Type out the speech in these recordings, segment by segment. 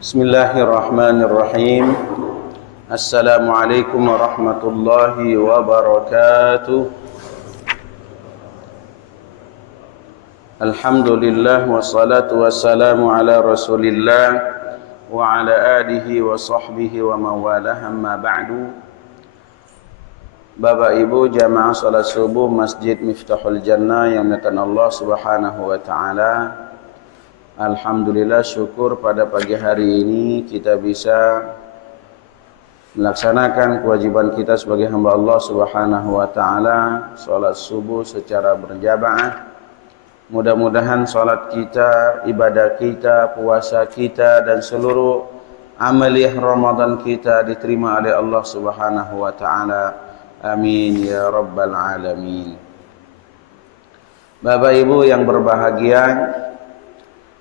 Bismillahirrahmanirrahim. Assalamualaikum warahmatullahi wabarakatuh. Alhamdulillah wassalatu wassalamu ala Rasulillah wa ala alihi wa sahbihi wa mawalah, amma ba'du. Bapak Ibu jamaah salat subuh Masjid Miftahul Jannah yang dimuliakan Allah Subhanahu wa taala. Alhamdulillah, syukur pada pagi hari ini kita bisa melaksanakan kewajiban kita sebagai hamba Allah Subhanahu wa taala, salat subuh secara berjamaah. Mudah-mudahan salat kita, ibadah kita, puasa kita dan seluruh amaliyah Ramadan kita diterima oleh Allah Subhanahu wa taala. Amin ya rabbal alamin. Bapak Ibu yang berbahagia,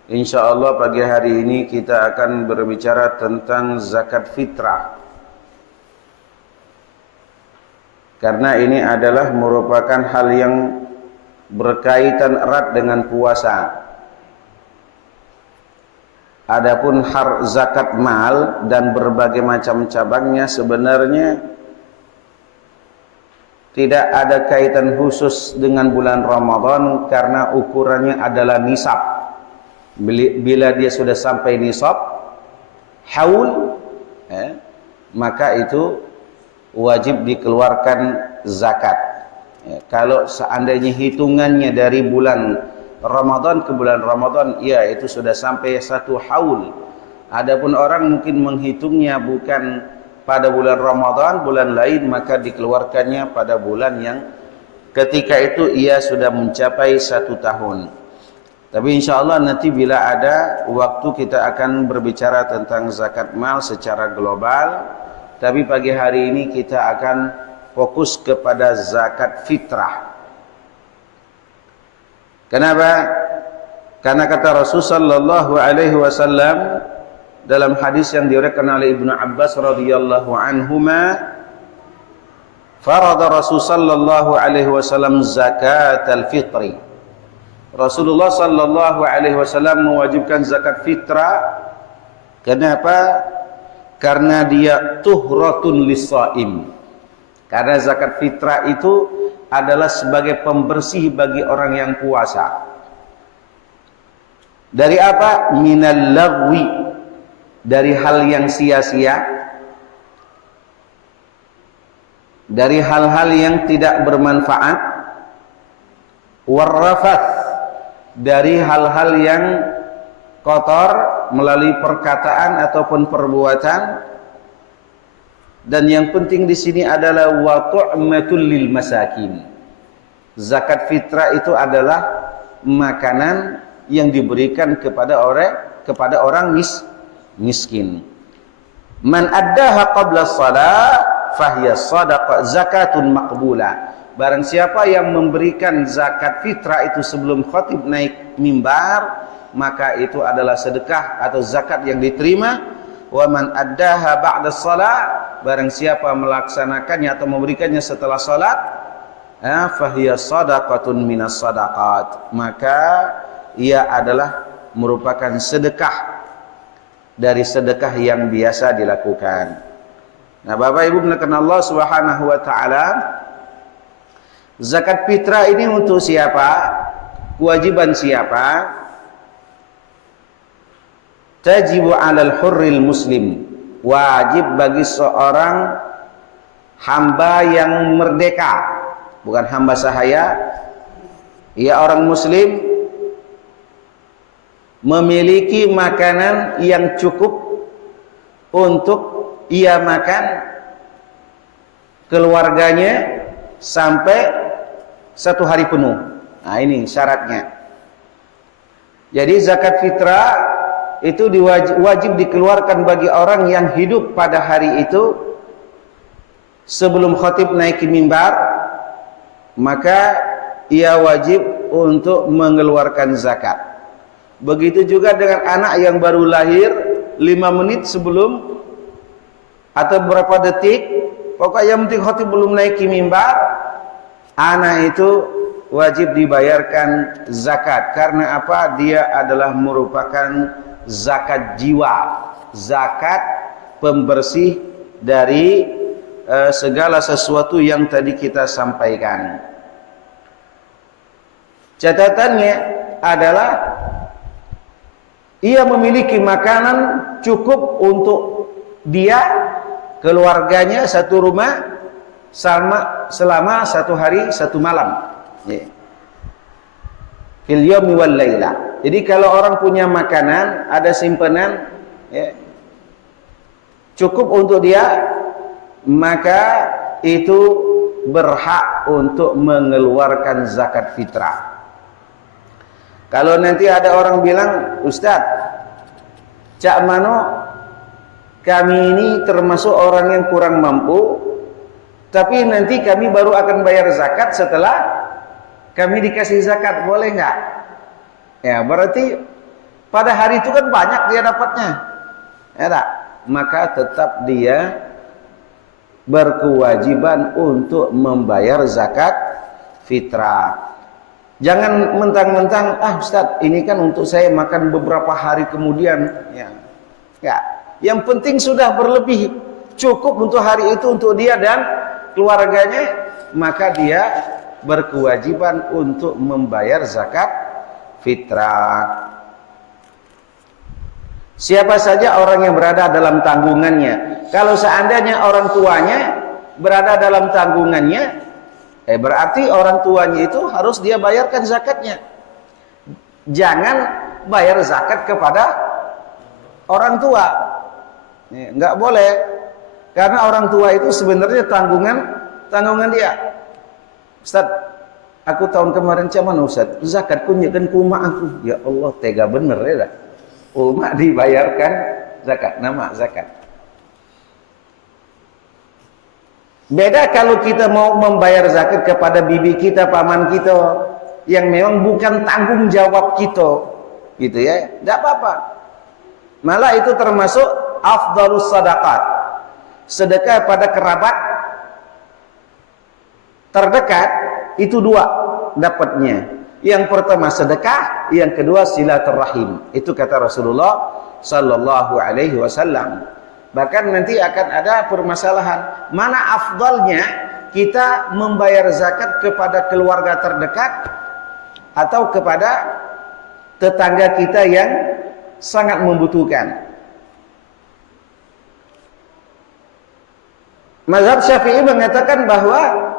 insyaallah pagi hari ini kita akan berbicara tentang zakat fitrah. Karena ini adalah merupakan hal yang berkaitan erat dengan puasa. Adapun zakat mal dan berbagai macam cabangnya sebenarnya tidak ada kaitan khusus dengan bulan Ramadan karena ukurannya adalah nisab. Bila dia sudah sampai nisab haul, maka itu wajib dikeluarkan zakat. Kalau seandainya hitungannya dari bulan Ramadan ke bulan Ramadan, ya itu sudah sampai satu haul. Adapun orang mungkin menghitungnya bukan pada bulan Ramadan, bulan lain, maka dikeluarkannya pada bulan yang ketika itu ia sudah mencapai 1 tahun. Tapi insya Allah nanti bila ada waktu kita akan berbicara tentang zakat mal secara global. Tapi pagi hari ini kita akan fokus kepada zakat fitrah. Kenapa? Karena kata Rasulullah sallallahu alaihi wasallam dalam hadis yang diriwayatkan oleh Ibnu Abbas radhiyallahu anhuma, farada Rasul sallallahu alaihi wasallam zakatal fitri. Rasulullah sallallahu alaihi wasallam mewajibkan zakat fitrah. Kenapa? Karena dia tuhratun lis-shaim. Karena zakat fitrah itu adalah sebagai pembersih bagi orang yang puasa. Dari apa? Minal lagwi, dari hal yang sia-sia, dari hal-hal yang tidak bermanfaat, warrafath, dari hal-hal yang kotor melalui perkataan ataupun perbuatan, dan yang penting di sini adalah wa tu'matul lil masakin. Zakat fitrah itu adalah makanan yang diberikan kepada orang miskin. Man addaha qabla shalah fahiya shadaqah zakatun maqbulah. Barang siapa yang memberikan zakat fitrah itu sebelum khatib naik mimbar, maka itu adalah sedekah atau zakat yang diterima. Wa man addaha ba'da shalah, barang siapa melaksanakannya atau memberikannya setelah salat, fahiya shadaqatun minas sadaqat, maka ia adalah merupakan sedekah dari sedekah yang biasa dilakukan. Nah, Bapak Ibu menekan Allah Subhanahu wa taala, zakat fitrah ini untuk siapa? Kewajiban siapa? Tajibu 'alal hurril muslim. Wajib bagi seorang hamba yang merdeka, bukan hamba sahaya. Ia orang muslim memiliki makanan yang cukup untuk ia makan keluarganya sampai 1 hari penuh. Nah, ini syaratnya. Jadi zakat fitrah itu wajib dikeluarkan bagi orang yang hidup pada hari itu sebelum khatib naik mimbar, maka ia wajib untuk mengeluarkan zakat. Begitu juga dengan anak yang baru lahir 5 menit sebelum atau berapa detik, pokoknya yang penting khatib belum naik mimbar, anak itu wajib dibayarkan zakat. Karena apa? Dia adalah merupakan zakat jiwa, zakat pembersih dari segala sesuatu yang tadi kita sampaikan. Catatannya adalah ia memiliki makanan cukup untuk dia, keluarganya, satu rumah selama 1 hari 1 malam. Fil yaumi wal laila. Jadi kalau orang punya makanan, ada simpanan, cukup untuk dia, maka itu berhak untuk mengeluarkan zakat fitrah. Kalau nanti ada orang bilang, Ustaz, cak mano kami ini termasuk orang yang kurang mampu, tapi nanti kami baru akan bayar zakat setelah kami dikasih zakat, boleh nggak? Ya, berarti pada hari itu kan banyak dia dapatnya, ya tak? Maka tetap dia berkewajiban untuk membayar zakat fitrah. Jangan mentang-mentang, Ustaz, ini kan untuk saya makan beberapa hari kemudian. Ya. Yang penting sudah berlebih, cukup untuk hari itu untuk dia dan keluarganya, maka dia berkewajiban untuk membayar zakat fitrah. Siapa saja orang yang berada dalam tanggungannya. Kalau seandainya orang tuanya berada dalam tanggungannya, berarti orang tuanya itu harus dia bayarkan zakatnya. Jangan bayar zakat kepada orang tua. Enggak boleh. Karena orang tua itu sebenarnya tanggungan dia. Ustaz, aku tahun kemarin cuman Ustaz, zakatku nyekan ke rumah aku. Ya Allah, tega bener ya dah. Umat dibayarkan zakat, nama zakat. Beda kalau kita mau membayar zakat kepada bibi kita, paman kita, yang memang bukan tanggung jawab kita, gitu ya, tidak apa-apa. Malah itu termasuk afdalus sadaqat, sedekah pada kerabat terdekat. Itu 2 dapatnya. Yang pertama sedekah, yang kedua silaturahim. Itu kata Rasulullah sallallahu alaihi wasallam. Bahkan nanti akan ada permasalahan, mana afdalnya kita membayar zakat kepada keluarga terdekat atau kepada tetangga kita yang sangat membutuhkan. Mazhab Syafi'i mengatakan bahwa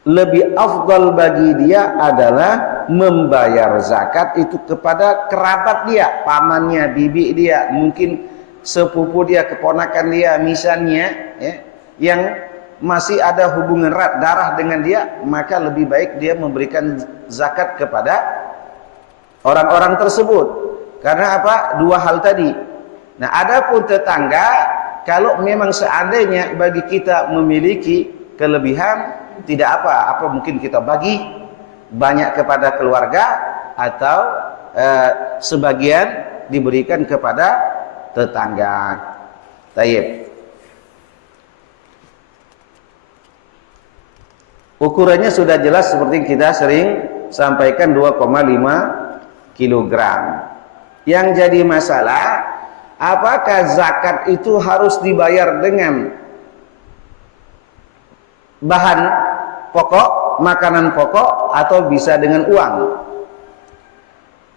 lebih afdal bagi dia adalah membayar zakat itu kepada kerabat dia, pamannya, bibi dia, mungkin sepupu dia, keponakan dia misalnya, yang masih ada hubungan erat darah dengan dia, maka lebih baik dia memberikan zakat kepada orang-orang tersebut. Karena apa? 2 hal tadi. Nah, adapun tetangga, kalau memang seandainya bagi kita memiliki kelebihan, tidak apa mungkin kita bagi banyak kepada keluarga atau sebagian diberikan kepada tetangga. Tayyib. Ukurannya sudah jelas seperti kita sering sampaikan, 2,5 kilogram. Yang jadi masalah, apakah zakat itu harus dibayar dengan bahan pokok, makanan pokok, atau bisa dengan uang?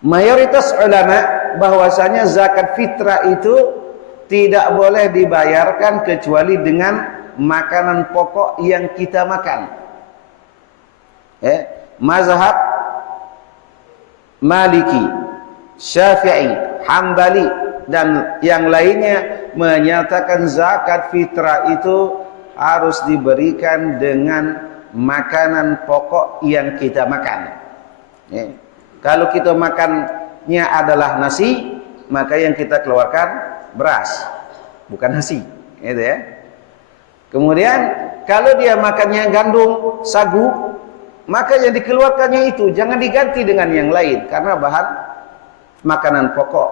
Mayoritas ulama bahwasanya zakat fitrah itu tidak boleh dibayarkan kecuali dengan makanan pokok yang kita makan. Mazhab Maliki, Syafi'i, Hambali dan yang lainnya menyatakan zakat fitrah itu harus diberikan dengan makanan pokok yang kita makan. Kalau kita makannya adalah nasi, maka yang kita keluarkan beras, bukan nasi, gitu ya. Kemudian kalau dia makannya gandum, sagu, maka yang dikeluarkannya itu jangan diganti dengan yang lain karena bahan makanan pokok.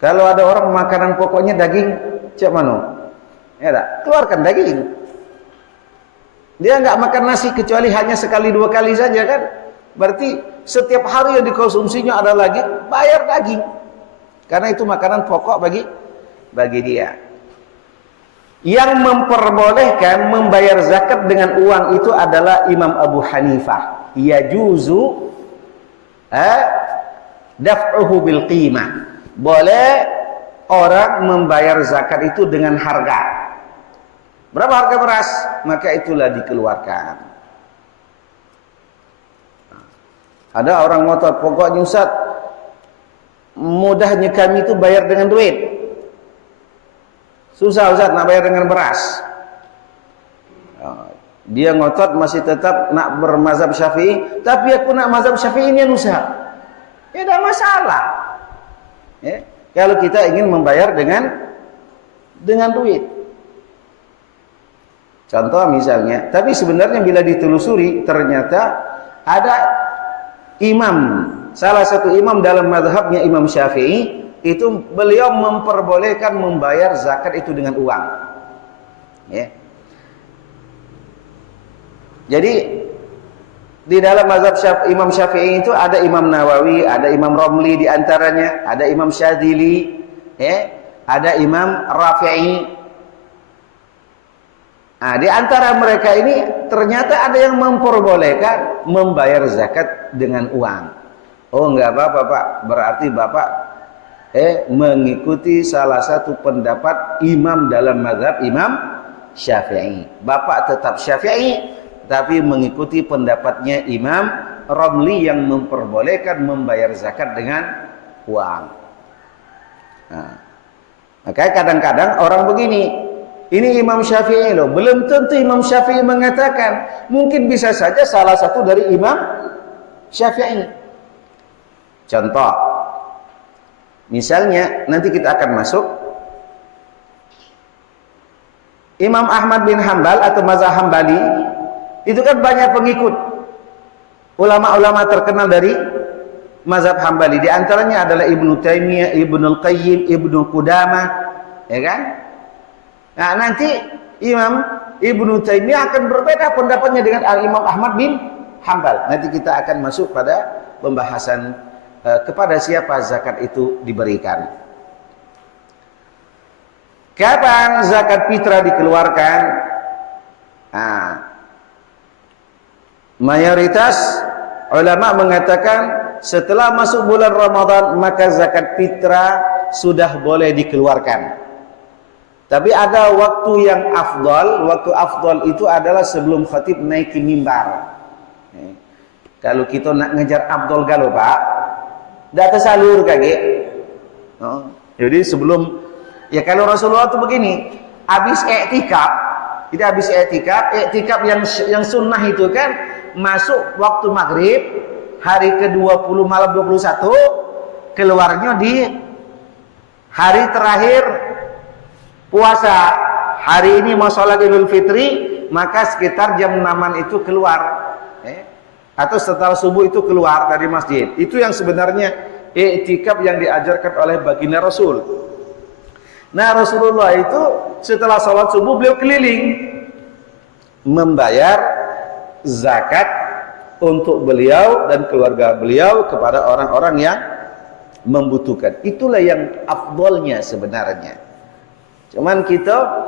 Kalau ada orang makanan pokoknya daging, cak mano? Ya tak? Keluarkan daging. Dia nggak makan nasi kecuali hanya sekali 2 kali saja kan? Berarti setiap hari yang dikonsumsinya ada lagi bayar daging. Karena itu makanan pokok bagi dia. Yang memperbolehkan membayar zakat dengan uang itu adalah Imam Abu Hanifah. Yajuzu daf'uhu bil qimah. Boleh orang membayar zakat itu dengan harga. Berapa harga beras? Maka itulah dikeluarkan. Ada orang ngotot, pokoknya Ustaz, mudahnya kami itu bayar dengan duit. Susah Ustaz nak bayar dengan beras. Dia ngotot masih tetap nak bermazhab Syafi'i, tapi aku nak mazhab Syafi'i ini Ustaz. Ya tidak masalah. Ya, kalau kita ingin membayar dengan duit. Contoh misalnya, tapi sebenarnya bila ditelusuri ternyata ada salah satu imam dalam mazhabnya Imam Syafi'i itu beliau memperbolehkan membayar zakat itu dengan uang. Ya. Jadi di dalam mazhab Imam Syafi'i itu ada Imam Nawawi, ada Imam Romli di antaranya, ada Imam Syadzili, ya, ada Imam Rafi'i. Nah, di antara mereka ini ternyata ada yang memperbolehkan membayar zakat dengan uang. Oh, enggak apa-apa Pak, berarti Bapak mengikuti salah satu pendapat imam dalam mazhab Imam Syafi'i. Bapak tetap Syafi'i, tapi mengikuti pendapatnya Imam Romli yang memperbolehkan membayar zakat dengan uang. Nah, makanya kadang-kadang orang begini, ini Imam Syafi'i loh, belum tentu Imam Syafi'i mengatakan, mungkin bisa saja salah satu dari Imam Syafi'i. Contoh, misalnya nanti kita akan masuk Imam Ahmad bin Hambal atau mazhab Hambali, itu kan banyak pengikut ulama-ulama terkenal dari mazhab Hambali. Di antaranya adalah Ibnu Taimiyah, Ibnu Qayyim, Ibnu Qudamah, ya kan? Nah, nanti Imam Ibnu Taimiyah akan berbeda pendapatnya dengan Imam Ahmad bin Hambal. Nanti kita akan masuk pada pembahasan kepada siapa zakat itu diberikan. Kapan zakat fitrah dikeluarkan? Nah, mayoritas ulama mengatakan setelah masuk bulan Ramadan maka zakat fitrah sudah boleh dikeluarkan. Tapi ada waktu yang afdal. Waktu afdal itu adalah sebelum khatib naik ke mimbar. Kalau kita nak ngejar afdal galau Pak, tidak tersalur kaki. Jadi sebelum, ya kalau Rasulullah itu begini, habis i'tikaf, jadi habis i'tikaf yang sunnah itu kan masuk waktu maghrib hari ke-20 malam 21, keluarnya di hari terakhir puasa. Hari ini mau sholat Idul Fitri, maka sekitar jam 6-an itu keluar, atau setelah subuh itu keluar dari masjid. Itu yang sebenarnya i'tikaf yang diajarkan oleh baginda Rasul. Nah, Rasulullah itu setelah sholat subuh beliau keliling membayar zakat untuk beliau dan keluarga beliau kepada orang-orang yang membutuhkan. Itulah yang afdolnya sebenarnya. Cuman kita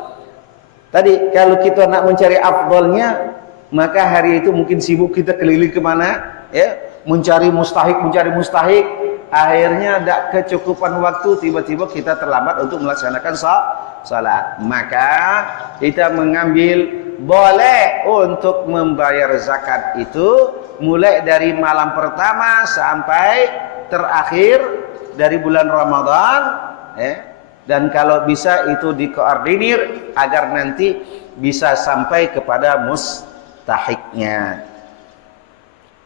tadi kalau kita nak mencari afdolnya, maka hari itu mungkin sibuk kita keliling kemana, ya, mencari mustahik, akhirnya tidak kecukupan waktu, tiba-tiba kita terlambat untuk melaksanakan salat. Maka kita mengambil boleh untuk membayar zakat itu mulai dari malam pertama sampai terakhir dari bulan Ramadan, dan kalau bisa itu dikoordinir agar nanti bisa sampai kepada mustahiknya.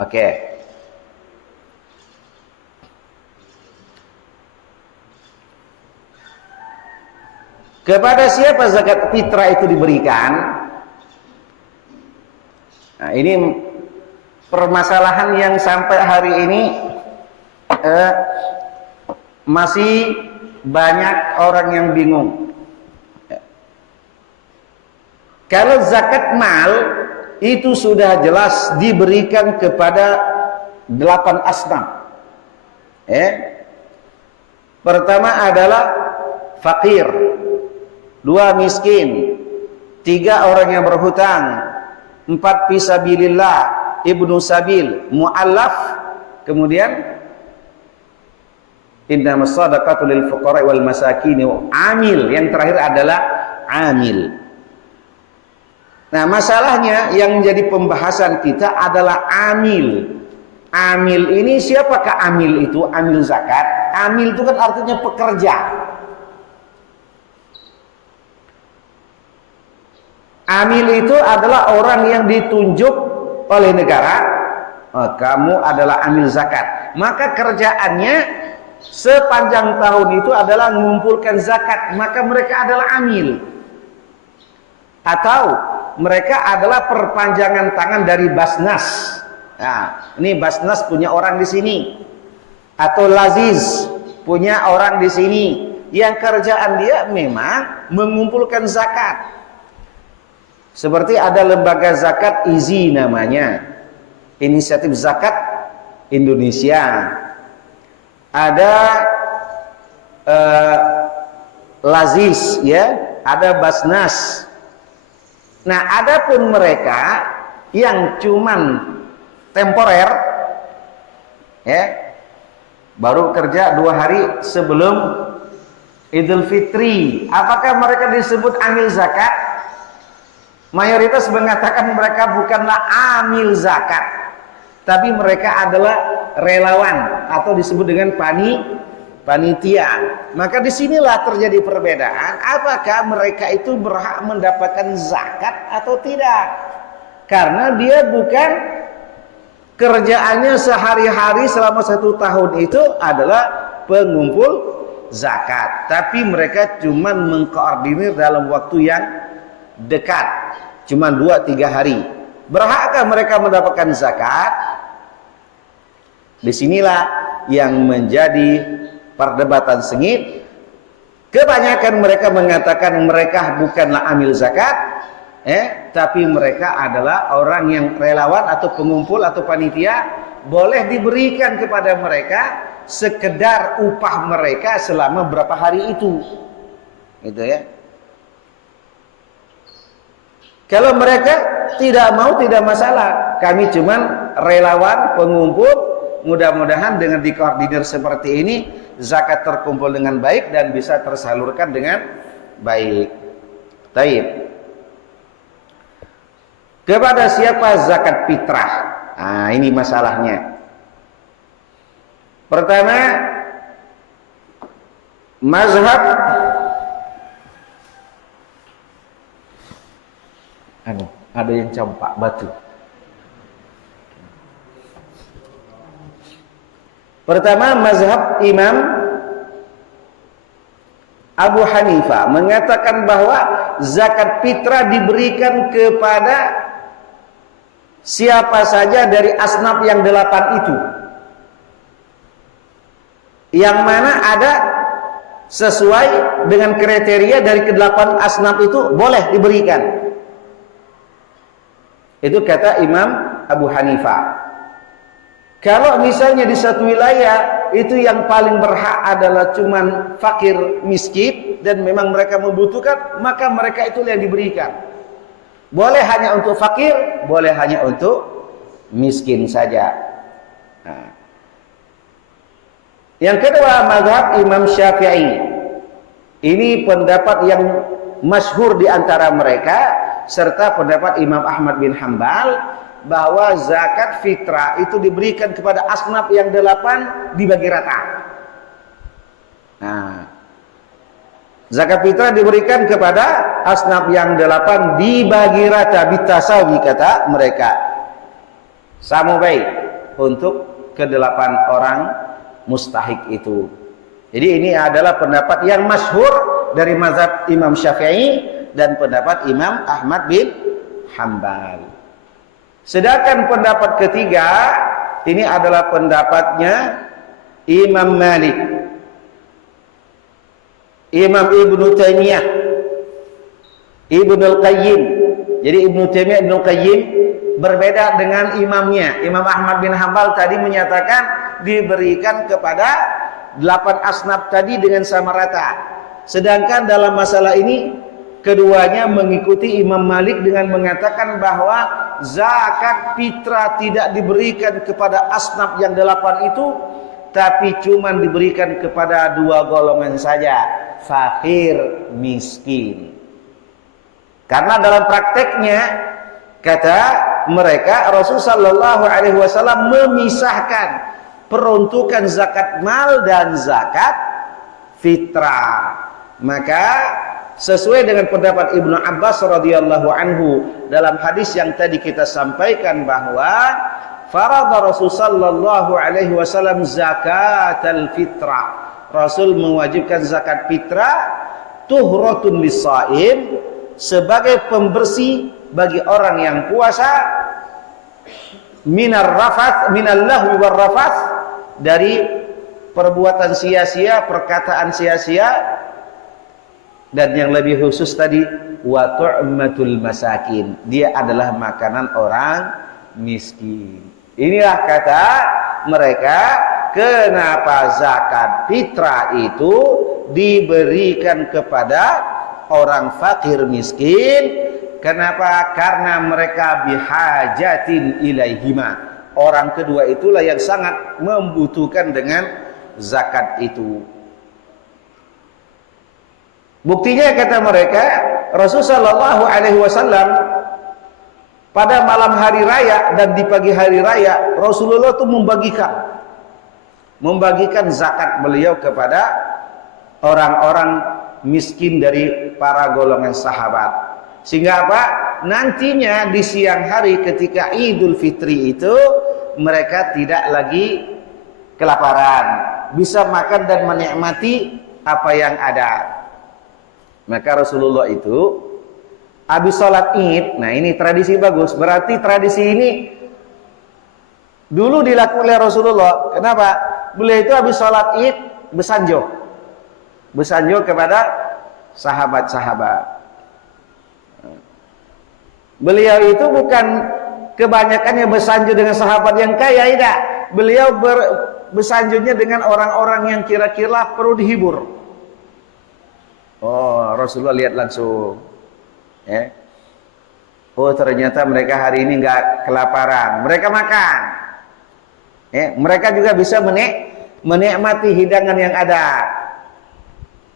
Oke. Kepada siapa zakat fitrah itu diberikan? Nah, ini permasalahan yang sampai hari ini masih banyak orang yang bingung. Kalau zakat mal itu sudah jelas diberikan kepada 8 asnaf. Pertama adalah fakir, 2 miskin, 3 orang yang berhutang, 4 fisabilillah, ibnu sabil, mu'allaf, kemudian innamas shadaqatu lil fuqara wal masakin, amil, yang terakhir adalah amil. Nah, masalahnya yang menjadi pembahasan kita adalah amil. Amil ini siapakah amil itu? Amil zakat. Amil itu kan artinya pekerja. Amil itu adalah orang yang ditunjuk oleh negara. Kamu adalah amil zakat. Maka kerjaannya sepanjang tahun itu adalah mengumpulkan zakat. Maka mereka adalah amil. Atau mereka adalah perpanjangan tangan dari Basnas. Nah, ini Basnas punya orang di sini. Atau Laziz punya orang di sini. Yang kerjaan dia memang mengumpulkan zakat. Seperti ada lembaga zakat IZI namanya, Inisiatif Zakat Indonesia. Ada Laziz, ya, ada Basnas. Nah, adapun mereka yang cuman temporer, ya, baru kerja 2 hari sebelum Idul Fitri, apakah mereka disebut amil zakat? Mayoritas mengatakan mereka bukanlah amil zakat, tapi mereka adalah relawan atau disebut dengan panitia. Maka disinilah terjadi perbedaan. Apakah mereka itu berhak mendapatkan zakat atau tidak? Karena dia bukan kerjaannya sehari-hari selama 1 tahun itu adalah pengumpul zakat, tapi mereka cuma mengkoordinir dalam waktu yang dekat, cuma 2-3 hari. Berhakkah mereka mendapatkan zakat? Disinilah yang menjadi perdebatan sengit. Kebanyakan mereka mengatakan mereka bukanlah amil zakat, tapi mereka adalah orang yang relawan atau pengumpul atau panitia. Boleh diberikan kepada mereka sekedar upah mereka selama berapa hari itu, gitu ya. Kalau mereka tidak mau, tidak masalah. Kami cuman relawan pengumpul. Mudah-mudahan dengan dikoordinir seperti ini, zakat terkumpul dengan baik dan bisa tersalurkan dengan baik. Taib. Kepada siapa zakat fitrah? Nah, ini masalahnya. Pertama, mazhab ada yang campak batu. Pertama, mazhab Imam Abu Hanifah mengatakan bahwa zakat fitrah diberikan kepada siapa saja dari asnaf yang 8 itu, yang mana ada sesuai dengan kriteria dari ke-8 asnaf itu boleh diberikan. Itu kata Imam Abu Hanifah. Kalau misalnya di satu wilayah itu yang paling berhak adalah cuman fakir miskin dan memang mereka membutuhkan, maka mereka itu yang diberikan. Boleh hanya untuk fakir, boleh hanya untuk miskin saja. Nah. Yang kedua, mazhab Imam Syafi'i. Ini pendapat yang masyhur di antara mereka serta pendapat Imam Ahmad bin Hambal, bahwa zakat fitrah itu diberikan kepada asnaf yang 8 dibagi rata. Nah, zakat fitrah diberikan kepada asnaf yang 8 dibagi rata, bitasawi kata mereka, sama baik untuk ke-8 orang mustahik itu. Jadi ini adalah pendapat yang masyhur dari mazhab Imam Syafi'i dan pendapat Imam Ahmad bin Hambal. Sedangkan pendapat ketiga ini adalah pendapatnya Imam Malik, Imam Ibnu Taimiyah, Ibnu Al-Qayyim. Jadi Ibnu Taimiyah, Ibnu Al-Qayyim berbeda dengan imamnya. Imam Ahmad bin Hambal tadi menyatakan diberikan kepada 8 asnaf tadi dengan sama rata. Sedangkan dalam masalah ini keduanya mengikuti Imam Malik dengan mengatakan bahwa zakat fitrah tidak diberikan kepada asnaf yang 8 itu, tapi cuma diberikan kepada 2 golongan saja, fakir miskin. Karena dalam prakteknya kata mereka, Rasulullah Shallallahu Alaihi Wasallam memisahkan peruntukan zakat mal dan zakat fitrah. Maka sesuai dengan pendapat Ibnu Abbas radhiyallahu anhu dalam hadis yang tadi kita sampaikan bahwa farada Rasul sallallahu alaihi wasallam zakatal fitrah. Rasul mewajibkan zakat fitrah tuhratun lis-shaim, sebagai pembersih bagi orang yang puasa, minar rafath minal lahwi war rafath, dari perbuatan sia-sia, perkataan sia-sia, dan yang lebih khusus tadi wa tu'matul masakin, dia adalah makanan orang miskin. Inilah kata mereka kenapa zakat fitrah itu diberikan kepada orang fakir miskin. Kenapa? Karena mereka bihajatin ilaihima. Orang kedua itulah yang sangat membutuhkan dengan zakat itu. Buktinya kata mereka, Rasulullah Shallallahu Alaihi Wasallam pada malam hari raya dan di pagi hari raya, Rasulullah itu membagikan zakat beliau kepada orang-orang miskin dari para golongan sahabat. Sehingga apa? Nantinya di siang hari ketika Idul Fitri itu mereka tidak lagi kelaparan, bisa makan dan menikmati apa yang ada. Maka Rasulullah itu habis sholat Id, nah ini tradisi bagus. Berarti tradisi ini dulu dilakukan oleh Rasulullah. Kenapa? Beliau itu habis sholat Id besanjo kepada sahabat-sahabat. Beliau itu bukan kebanyakannya bersanjung dengan sahabat yang kaya, tidak. Beliau bersanjungnya dengan orang-orang yang kira-kira perlu dihibur. Oh, Rasulullah lihat langsung, ya. Oh, ternyata mereka hari ini nggak kelaparan, mereka makan. Ya, mereka juga bisa menikmati hidangan yang ada.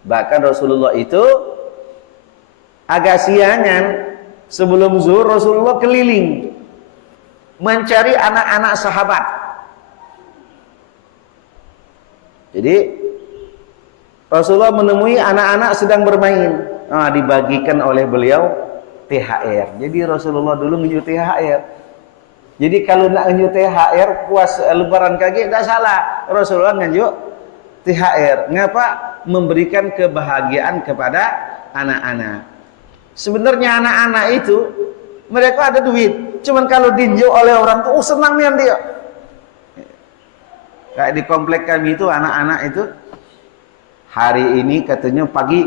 Bahkan Rasulullah itu agak siangan. Sebelum zuhur Rasulullah keliling mencari anak-anak sahabat. Jadi Rasulullah menemui anak-anak sedang bermain. Nah, dibagikan oleh beliau THR. Jadi Rasulullah dulu ngeju THR. Jadi kalau nak ngeju THR puas lebaran kaki tidak salah. Rasulullah ngeju THR. Ngapa? Memberikan kebahagiaan kepada anak-anak. Sebenarnya anak-anak itu mereka ada duit, cuman kalau dinjau oleh orang tuh senang nih dia. Kayak di komplek kami itu anak-anak itu hari ini katanya pagi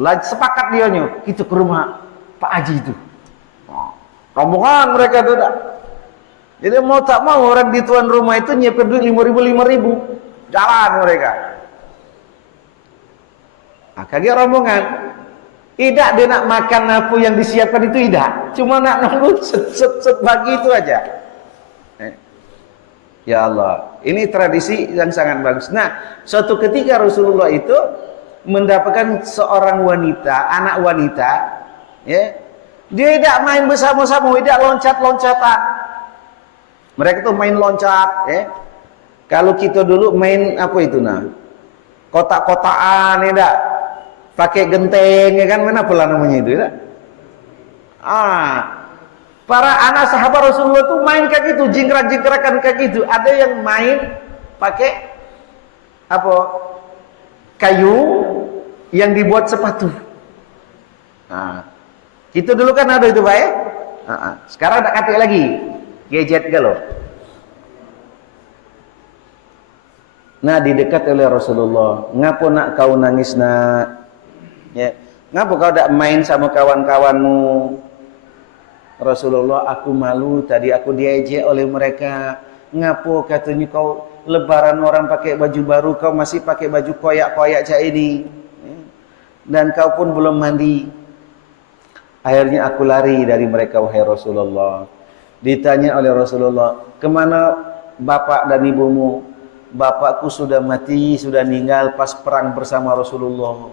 sepakat dia kita ke rumah Pak Haji itu. Rombongan mereka tuh. Jadi mau tak mau orang di tuan rumah itu nyiapin duit 5.000 jalan mereka. Nah, kaget rombongan. Tidak dia nak makan apa yang disiapkan itu tidak. Cuma nak nunggu set bagi itu aja. Ya Allah, ini tradisi yang sangat bagus. Nah, suatu ketika Rasulullah itu mendapatkan seorang wanita, anak wanita, ya, dia tidak main bersama-sama, tidak loncat-loncatan. Mereka tuh main loncat, ya. Kalau kita dulu main apa itu nah, kotak-kotaan, tidak. Pakai genteng, ya kan, mana pula namanya itu, ya? Para anak sahabat Rasulullah tuh main kayak gitu, jingkrak-jingkrakan kayak gitu. Ada yang main pakai apa? Kayu yang dibuat sepatu. Nah, kita dulu kan ada itu, Pak, ya? Sekarang ada katik lagi, gadget galau. Nah, didekat oleh Rasulullah. Ngapo nak kau nangis nak? Ya, ngapa kau tidak main sama kawan-kawanmu? Rasulullah, aku malu tadi aku diejek oleh mereka. Ngapo katanya kau lebaran orang pakai baju baru, kau masih pakai baju koyak-koyak cak ini. Dan kau pun belum mandi. Akhirnya aku lari dari mereka, wahai Rasulullah. Ditanya oleh Rasulullah, kemana bapak dan ibumu? Bapakku sudah mati, sudah meninggal pas perang bersama Rasulullah.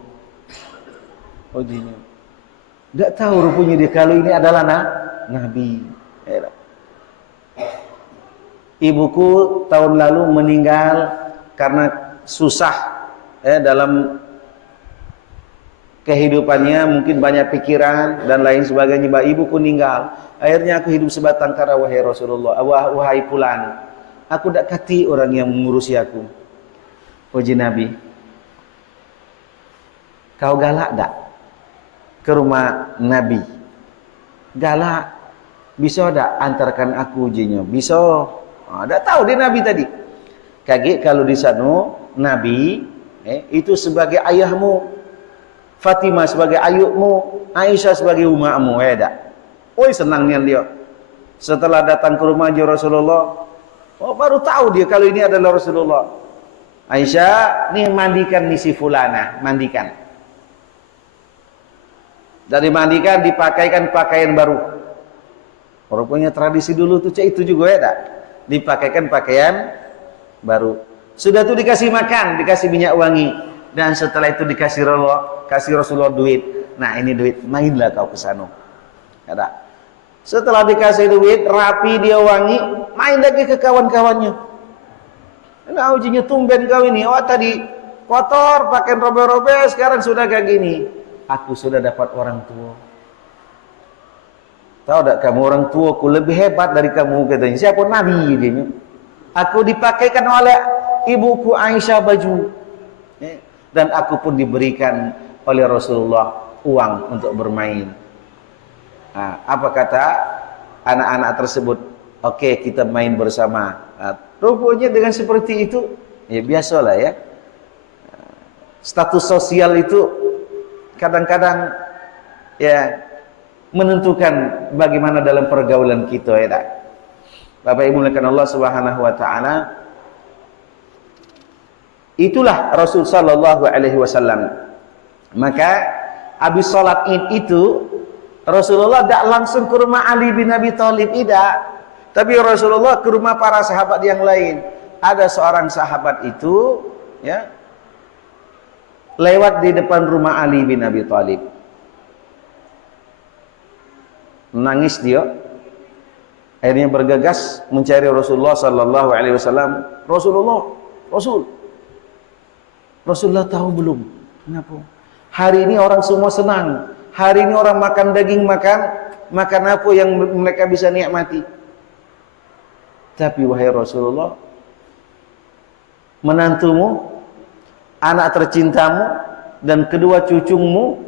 Oh jinya. Tidak tahu rupanya dia kalau ini adalah Nabi. Ibuku tahun lalu meninggal karena susah dalam kehidupannya, mungkin banyak pikiran dan lain sebagainya. Ibuku meninggal. Akhirnya aku hidup sebatang kara, wahai Rasulullah. Wahai Fulan, aku tidak kati orang yang mengurusi aku. Uji Nabi, kau galak tak ke rumah Nabi? Galak, bisa tak antarkan aku ujinya? Bisa. Tidak tahu dia Nabi tadi. Kaget kalau di sana Nabi itu sebagai ayahmu, Fatimah sebagai ayukmu, Aisyah sebagai umakmu. Tak? Oi senangnya dia. Setelah datang ke rumah Rasulullah, baru tahu dia kalau ini adalah Rasulullah. Aisyah, nih mandikan nih si fulana, mandikan. Dari mandikan dipakaikan pakaian baru. Rupanya tradisi dulu tuh itu juga tak? Dipakaikan pakaian baru. Sudah tuh dikasih makan, dikasih minyak wangi, dan setelah itu kasih Rasulullah duit. Nah ini duit, mainlah kau ke sana. Ada. Setelah dikasih duit, rapi dia wangi, main lagi ke kawan-kawannya. Nah ujinya tumben kau ini, tadi kotor, pakai robek-robek, sekarang sudah kayak gini. Aku sudah dapat orang tua. Tahu tak kamu orang tua aku lebih hebat dari kamu katanya. Siapa Nabi dia? Aku dipakaikan oleh ibuku Aisyah baju. Dan aku pun diberikan oleh Rasulullah uang untuk bermain. Nah, apa kata anak-anak tersebut? Oke, kita main bersama. Rupanya dengan seperti itu, ya biasalah ya. Status sosial itu kadang-kadang ya menentukan bagaimana dalam pergaulan kita ya. Bapak Ibu mulakan Allah Subhanahu wa taala. Itulah Rasul sallallahu alaihi wasallam. Maka habis salat Id itu Rasulullah tidak langsung ke rumah Ali bin Abi Thalib, tidak. Tapi Rasulullah ke rumah para sahabat yang lain. Ada seorang sahabat itu ya lewat di depan rumah Ali bin Abi Thalib. Nangis dia. Akhirnya bergegas mencari Rasulullah sallallahu alaihi wasallam. Rasulullah tahu belum? Kenapa? Hari ini orang semua senang. Hari ini orang makan daging, makan apa yang mereka bisa nikmati. Tapi wahai Rasulullah, menantumu, anak tercintamu, dan kedua cucumu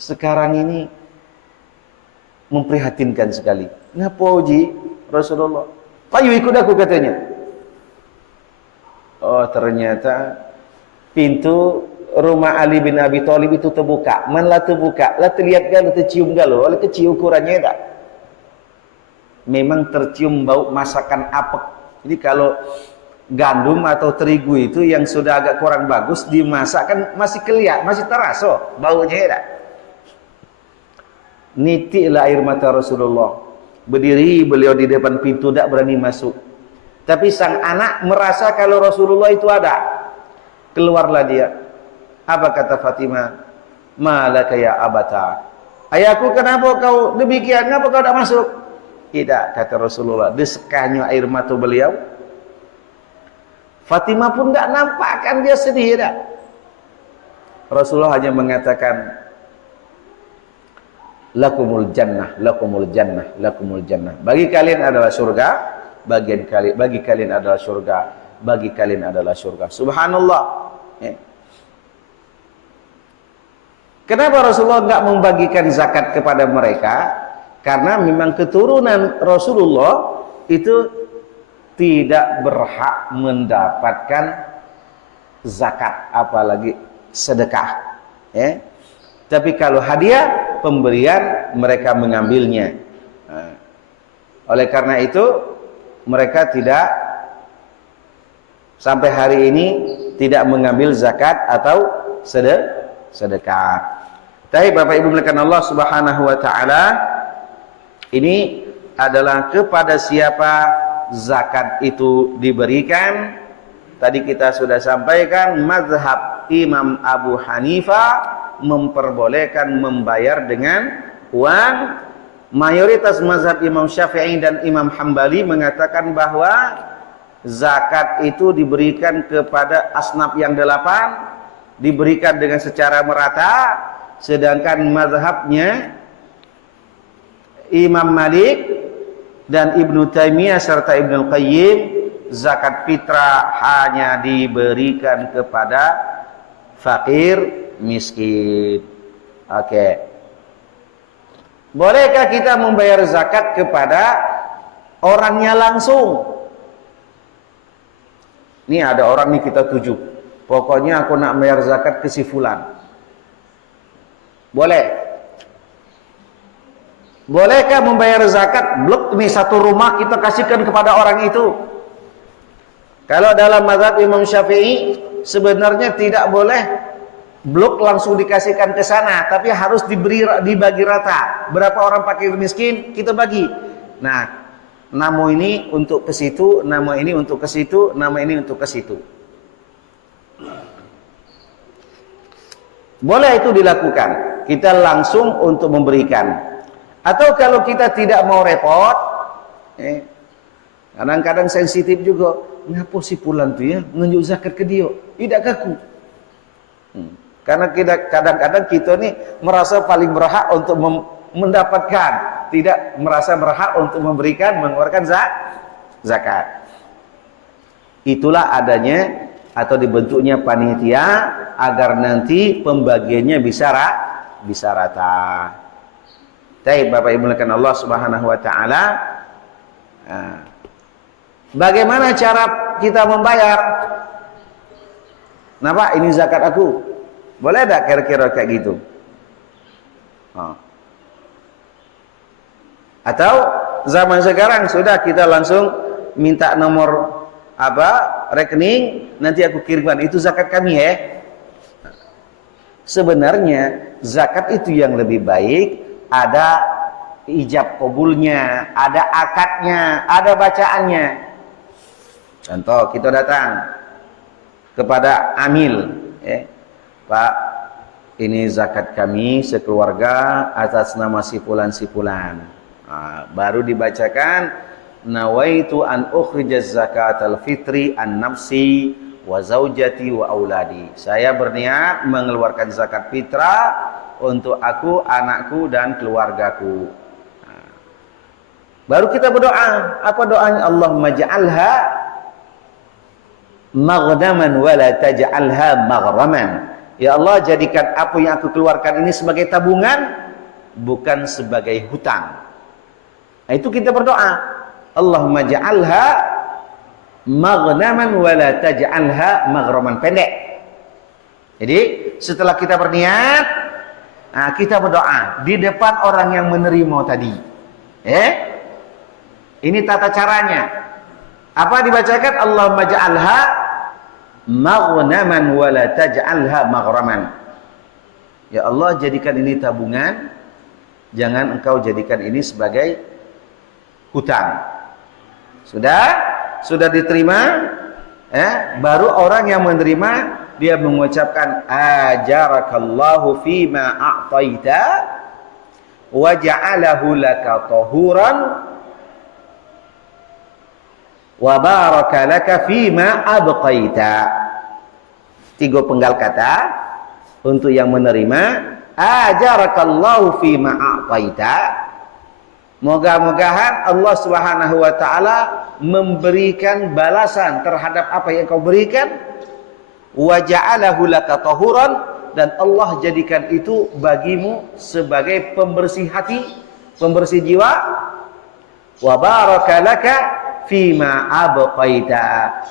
sekarang ini memprihatinkan sekali. Kenapa uji Rasulullah? Ayo ikut aku katanya. Oh ternyata pintu rumah Ali bin Abi Thalib itu terbuka. Manlah terbuka, lah terlihat galau, tercium galau, oleh kecil ukurannya tak. Memang tercium bau masakan apek. Jadi kalau gandum atau terigu itu yang sudah agak kurang bagus dimasak kan masih kelihatan, masih terasa baunya tak. Nitiklah air mata Rasulullah. Berdiri beliau di depan pintu, tak berani masuk. Tapi sang anak merasa kalau Rasulullah itu ada. Keluarlah dia. Apa kata Fatimah? Malaka ya abata. Ayahku, kenapa kau demikian? Kenapa kau tidak masuk? Tidak, kata Rasulullah. Desekanya air mata beliau. Fatimah pun tidak nampakkan dia sedih. Tak? Rasulullah hanya mengatakan, lakumul jannah, lakumul jannah, lakumul jannah. Bagi kalian adalah surga, bagi kalian adalah surga, bagi kalian adalah surga. Subhanallah. Kenapa Rasulullah enggak membagikan zakat kepada mereka? Karena memang keturunan Rasulullah itu tidak berhak mendapatkan zakat, apalagi sedekah. Tapi kalau hadiah, pemberian, mereka mengambilnya. Oleh karena itu mereka tidak sampai hari ini tidak mengambil zakat atau sedekah. Tapi Bapak Ibu mulakan Allah Subhanahu wa taala, ini adalah kepada siapa zakat itu diberikan. Tadi kita sudah sampaikan mazhab Imam Abu Hanifah memperbolehkan membayar dengan uang. Mayoritas mazhab Imam Syafi'i dan Imam Hambali mengatakan bahwa zakat itu diberikan kepada asnaf yang 8, diberikan dengan secara merata. Sedangkan mazhabnya Imam Malik dan Ibnu Taimiyah serta Ibnu Qayyim, zakat fitrah hanya diberikan kepada fakir miskin. Oke. Bolehkah kita membayar zakat kepada orangnya langsung? Ini ada orang nih kita tuju, pokoknya aku nak bayar zakat ke si fulan. Boleh. Bolehkah membayar zakat blok nih satu rumah kita kasihkan kepada orang itu? Kalau dalam mazhab Imam Syafi'i sebenarnya tidak boleh blok langsung dikasihkan ke sana, tapi harus dibagi rata. Berapa orang fakir miskin kita bagi. Nah, nama ini untuk ke situ, nama ini untuk ke situ, nama ini untuk ke situ. Boleh itu dilakukan. Kita langsung untuk memberikan. Atau kalau kita tidak mau repot, kadang-kadang sensitif juga. Ngapa si pulan tu ya nunjuk zakat ke dia? Tidak kaku. Karena kadang-kadang kita nih merasa paling berhak untuk mendapatkan, tidak merasa berhak untuk memberikan, mengeluarkan zakat. Itulah adanya atau dibentuknya panitia agar nanti pembagiannya bisa rata. Baik Bapak Ibu sekalian Allah Subhanahu wa taala. Bagaimana cara kita membayar? Nah Pak, ini zakat aku. Boleh tak kira-kira kayak gitu? Atau zaman sekarang sudah kita langsung minta nomor rekening, nanti aku kirimkan, itu zakat kami ya. Sebenarnya zakat itu yang lebih baik, ada ijab kabulnya, ada akadnya, ada bacaannya. Contoh, kita datang kepada amil, Pak, ini zakat kami sekeluarga atas nama si fulan. Baru dibacakan, nawaitu an ukhrijaz zakatal fitri an nafsi wa zaujati wa auladi. Saya berniat mengeluarkan zakat fitrah untuk aku, anakku dan keluargaku. Baru kita berdoa. Apa doanya? Allahumma ja'alha maghnaman wa la taj'alha maghraman. Ya Allah, jadikan apa yang aku keluarkan ini sebagai tabungan, bukan sebagai hutang. Nah, itu kita berdoa. Allahumma ja'alha maghnaman wa la taj'alha maghraman. Pendek. Jadi, setelah kita berniat, kita berdoa di depan orang yang menerima tadi. Ini tata caranya. Apa dibacakan? Allahumma ja'alha maghnaman wa la taj'alha maghraman. Ya Allah, jadikan ini tabungan, jangan engkau jadikan ini sebagai hutang. Sudah diterima, baru orang yang menerima dia mengucapkan ajarakallahu fima a'taita wa ja'alahu laka tahuran wa baraka laka fima abqaita. 3 penggal kata untuk yang menerima. Ajarakallahu fima a'taita. Moga-mogahan Allah Subhanahu wa taala memberikan balasan terhadap apa yang kau berikan. Wa ja'alahu laka tahuran, dan Allah jadikan itu bagimu sebagai pembersih hati, pembersih jiwa. Wa baraka laka fima abqaita,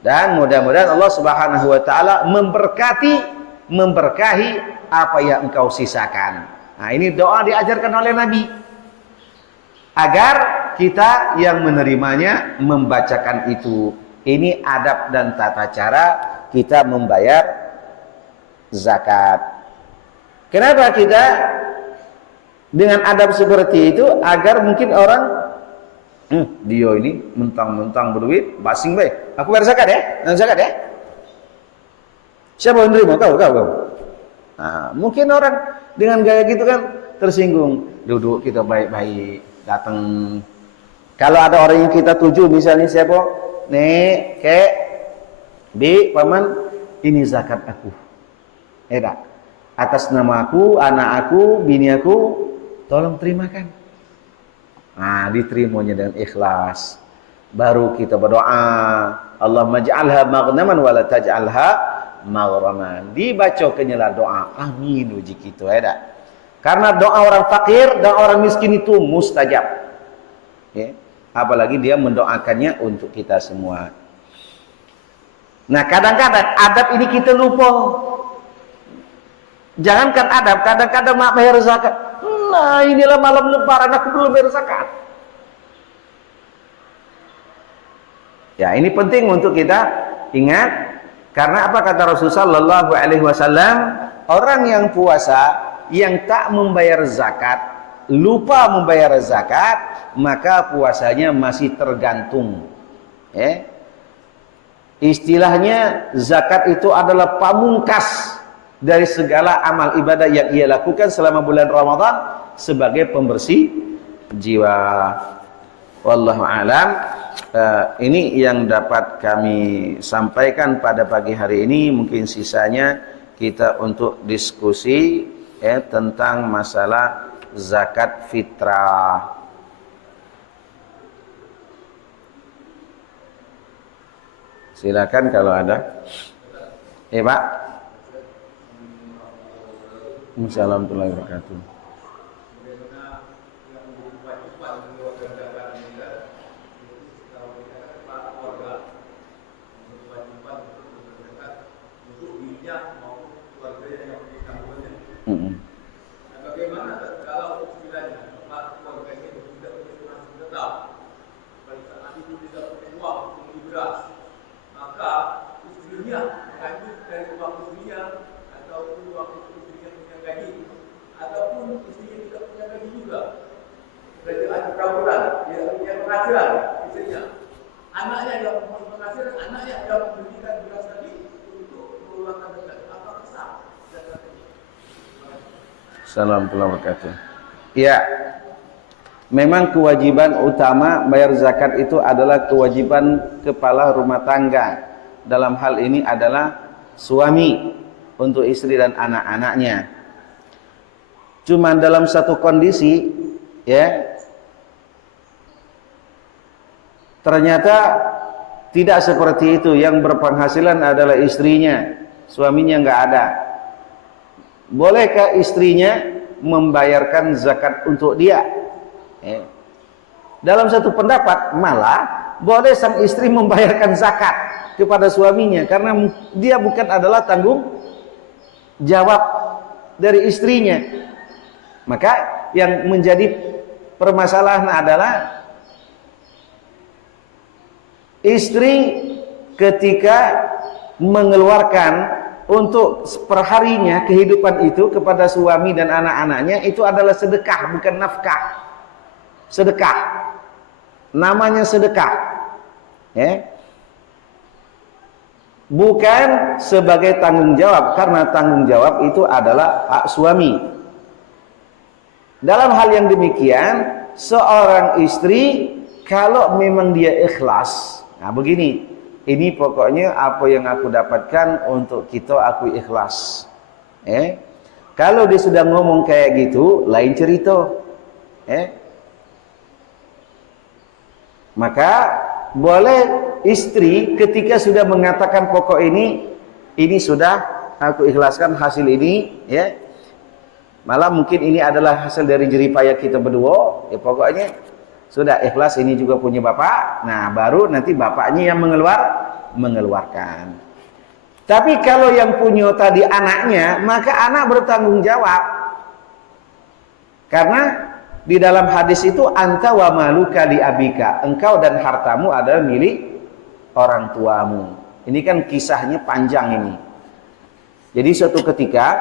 dan mudah-mudahan Allah Subhanahu wa taala memberkahi apa yang engkau sisakan. Nah, ini doa diajarkan oleh Nabi agar kita yang menerimanya membacakan itu. Ini adab dan tata cara kita membayar zakat. Kenapa kita dengan adab seperti itu? Agar mungkin orang dia ini mentang-mentang berduit, basing baik. Aku bayar zakat ya, zakat ya. Siapa yang menerima? Kau. Nah, mungkin orang dengan gaya gitu kan tersinggung. Duduk kita baik-baik, datang. Kalau ada orang yang kita tuju, misalnya siapa? Nek, kek, bi, paman, ini zakat aku. Atas nama aku, anak aku, bini aku, tolong terimakan. Nah, diterimanya dengan ikhlas. Baru kita berdoa, Allahumma ja'alha maghnaman wa la taj'alha maghraman. Dibacakannya lah doa. Amin uji kita, Karena doa orang fakir dan orang miskin itu mustajab. Ya. Apalagi dia mendoakannya untuk kita semua. Nah, kadang-kadang adab ini kita lupa. Jangankan adab, kadang-kadang mak bayar zakat. Nah, inilah malam lebaran aku belum bayar zakat. Ya, ini penting untuk kita ingat. Karena apa kata Rasulullah sallallahu alaihi wasallam? Orang yang puasa yang tak membayar zakat, lupa membayar zakat, maka puasanya masih tergantung. Istilahnya zakat itu adalah pamungkas dari segala amal ibadah yang ia lakukan selama bulan Ramadan sebagai pembersih jiwa. Wallahu alam. Ini yang dapat kami sampaikan pada pagi hari ini. Mungkin sisanya kita untuk diskusi tentang masalah zakat fitrah. Silakan kalau ada. Pak. Assalamualaikum warahmatullahi wabarakatuh. Bagaimana kalau istilahnya keluarga ini tidak punya penghasilan tetap, pada saat itu tidak punya uang untuk beli beras, maka istrinya mengambil dari uang istrinya ataupun uang istrinya punya gaji, ataupun istrinya tidak punya gaji juga, berarti ada peraturan, dia punya penghasilan istrinya, anaknya yang punya penghasilan, anaknya yang membelikan beras tadi untuk mengeluarkan zakat, apakah sah? Assalamualaikum warahmatullahi wabarakatuh. Ya, memang kewajiban utama bayar zakat itu adalah kewajiban kepala rumah tangga. Dalam hal ini adalah suami untuk istri dan anak-anaknya. Cuma dalam satu kondisi, ternyata tidak seperti itu. Yang berpenghasilan adalah istrinya, suaminya nggak ada. Bolehkah istrinya membayarkan zakat untuk dia? Dalam satu pendapat malah boleh sang istri membayarkan zakat kepada suaminya karena dia bukan adalah tanggung jawab dari istrinya. Maka yang menjadi permasalahan adalah istri ketika mengeluarkan untuk perharinya kehidupan itu kepada suami dan anak-anaknya itu adalah sedekah, bukan nafkah. Sedekah. Namanya sedekah. Bukan sebagai tanggung jawab, karena tanggung jawab itu adalah hak suami. Dalam hal yang demikian, seorang istri kalau memang dia ikhlas, nah begini, ini pokoknya apa yang aku dapatkan untuk kita aku ikhlas. Kalau dia sudah ngomong kayak gitu, lain cerita. Maka boleh istri ketika sudah mengatakan pokok ini sudah aku ikhlaskan hasil ini, malah mungkin ini adalah hasil dari jeripaya kita berdua, pokoknya sudah ikhlas, ini juga punya bapak. Nah, baru nanti bapaknya yang mengeluarkan. Tapi kalau yang punya tadi anaknya, maka anak bertanggung jawab. Karena Di dalam hadis itu anta wa maluka li abika, engkau dan hartamu adalah milik orang tuamu. Ini kan kisahnya panjang ini. Jadi suatu ketika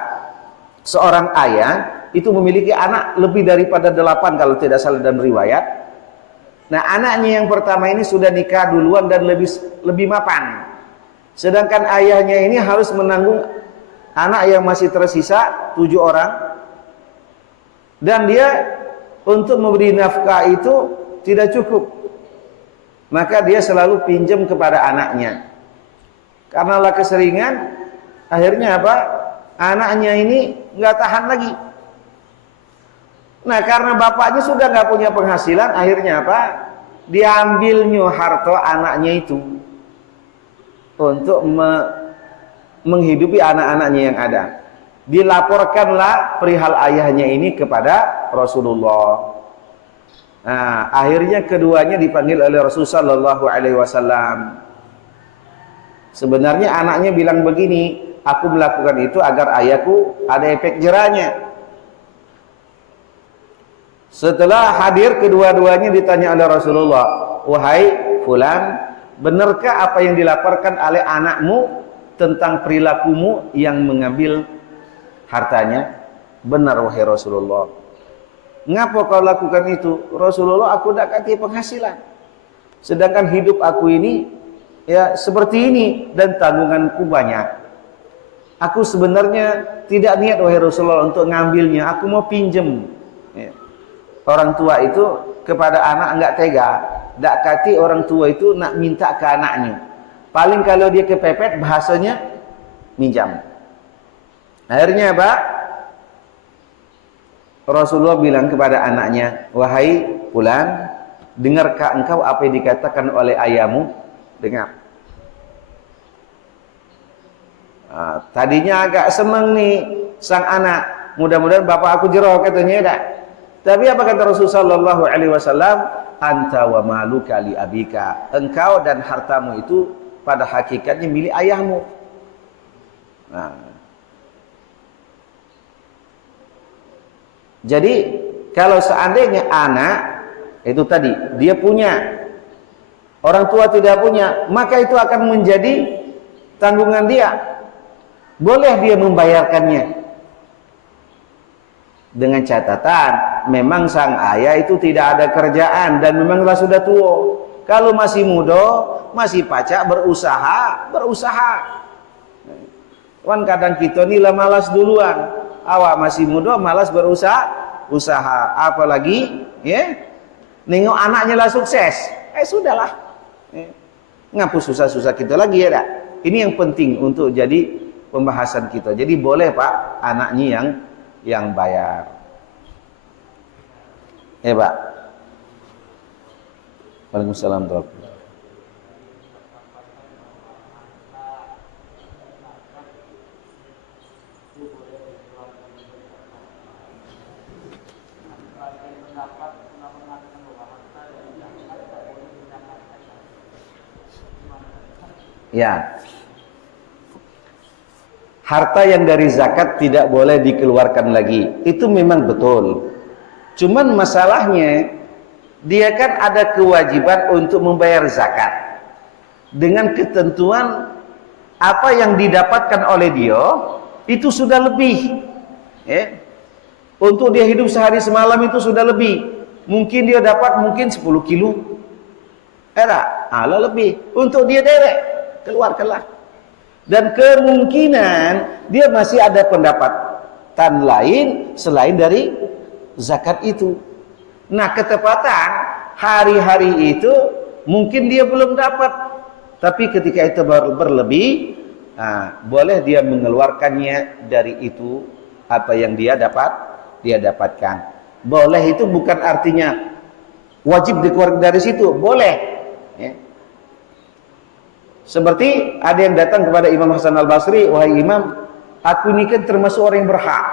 seorang ayah itu memiliki anak lebih daripada 8 kalau tidak salah dalam riwayat. Nah, anaknya yang pertama ini sudah nikah duluan dan lebih mapan. Sedangkan ayahnya ini harus menanggung anak yang masih tersisa 7 orang. Dan dia untuk memberi nafkah itu tidak cukup. Maka dia selalu pinjam kepada anaknya. Karena lah keseringan, akhirnya apa? Anaknya ini nggak tahan lagi. Nah, karena bapaknya sudah nggak punya penghasilan, akhirnya apa? Diambilnya harta anaknya itu untuk menghidupi anak-anaknya yang ada. Dilaporkanlah perihal ayahnya ini kepada Rasulullah. Nah, akhirnya keduanya dipanggil oleh Rasulullah Shallallahu Alaihi Wasallam. Sebenarnya anaknya bilang begini, aku melakukan itu agar ayahku ada efek jerahnya. Setelah hadir kedua-duanya ditanya oleh Rasulullah, wahai fulan, benarkah apa yang dilaporkan oleh anakmu tentang perilakumu yang mengambil hartanya? Benar wahai Rasulullah. Ngapa kau lakukan itu? Rasulullah, aku tidak kasih penghasilan. Sedangkan hidup aku ini ya seperti ini dan tanggunganku banyak. Aku sebenarnya tidak niat wahai Rasulullah untuk ngambilnya. Aku mau pinjem. Ya. Orang tua itu kepada anak enggak tega. Tak kati orang tua itu nak minta ke anaknya. Paling kalau dia kepepet bahasanya minjam. Akhirnya apa? Rasulullah bilang kepada anaknya, wahai fulan, dengarkah engkau apa yang dikatakan oleh ayahmu? Dengar. Nah, tadinya agak senang nih sang anak. Mudah-mudahan bapak aku jero katanya tak. Tapi apa kata Rasulullah Shallallahu Alaihi Wasallam? Anta wa maluka li abika. Engkau dan hartamu itu pada hakikatnya milik ayahmu. Nah. Jadi kalau seandainya anak itu tadi dia punya, orang tua tidak punya, maka itu akan menjadi tanggungan dia. Boleh dia membayarkannya dengan catatan memang sang ayah itu tidak ada kerjaan dan memanglah sudah tua. Kalau masih muda, masih pacak berusaha. Kan kadang kita ni lah malas duluan. Awak masih muda malas usaha, apalagi ya nengok anaknya lah sukses, sudahlah, ngapus susah-susah kita lagi ya dak. Ini yang penting untuk jadi pembahasan kita. Jadi boleh pak anaknya yang bayar, pak. Waalaikumsalam warahmatullahi. Ya, harta yang dari zakat tidak boleh dikeluarkan lagi. Itu memang betul. Cuman masalahnya dia kan ada kewajiban untuk membayar zakat dengan ketentuan apa yang didapatkan oleh dia itu sudah lebih. Ya. Untuk dia hidup sehari semalam itu sudah lebih. Mungkin dia dapat 10 kilo. Ala lebih. Untuk dia derek, keluarkanlah. Dan kemungkinan dia masih ada pendapatan lain selain dari zakat itu. Nah, ketepatan hari-hari itu mungkin dia belum dapat. Tapi ketika itu berlebih, boleh dia mengeluarkannya dari itu apa yang dia dapatkan. Boleh itu bukan artinya wajib dikeluarkan dari situ, boleh. Ya. Seperti ada yang datang kepada Imam Hasan Al-Basri, wahai Imam, aku ini kan termasuk orang yang berhak.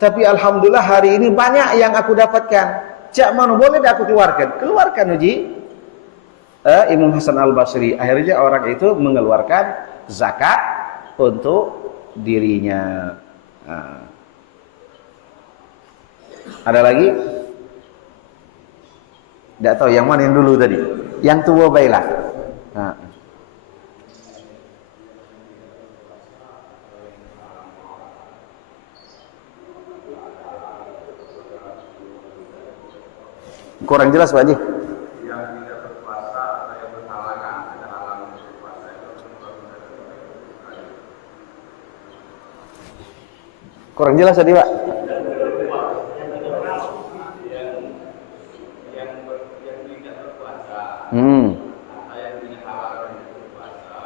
Tapi alhamdulillah hari ini banyak yang aku dapatkan. Cak mana boleh aku keluarkan? Keluarkan uji. Imam Hasan Al-Basri akhirnya orang itu mengeluarkan zakat untuk dirinya. Ada lagi? Tidak tahu yang mana yang dulu tadi. Yang tua baiklah. Nah. Kurang jelas Pak Haji. Yang tidak berpuasa atau yang berhalangan ada halangan berpuasa itu Kurang jelas tadi Pak. yang tidak berpuasa atau yang tidak halangan berpuasa.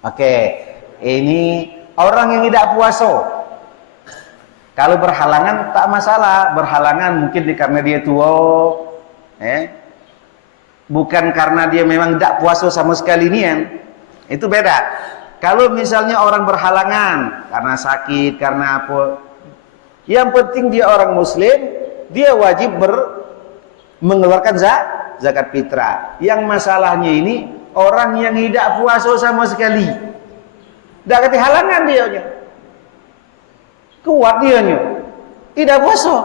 Oke, ini orang yang tidak puasa. Kalau berhalangan tak masalah, berhalangan mungkin karena dia tua, bukan karena dia memang tidak puasa sama sekali nian, itu beda. Kalau misalnya orang berhalangan karena sakit, karena apa, yang penting dia orang Muslim, dia wajib mengeluarkan zakat fitrah. Yang masalahnya ini orang yang tidak puasa sama sekali, tidak ada halangan dia. Kuat dia tidak puasa.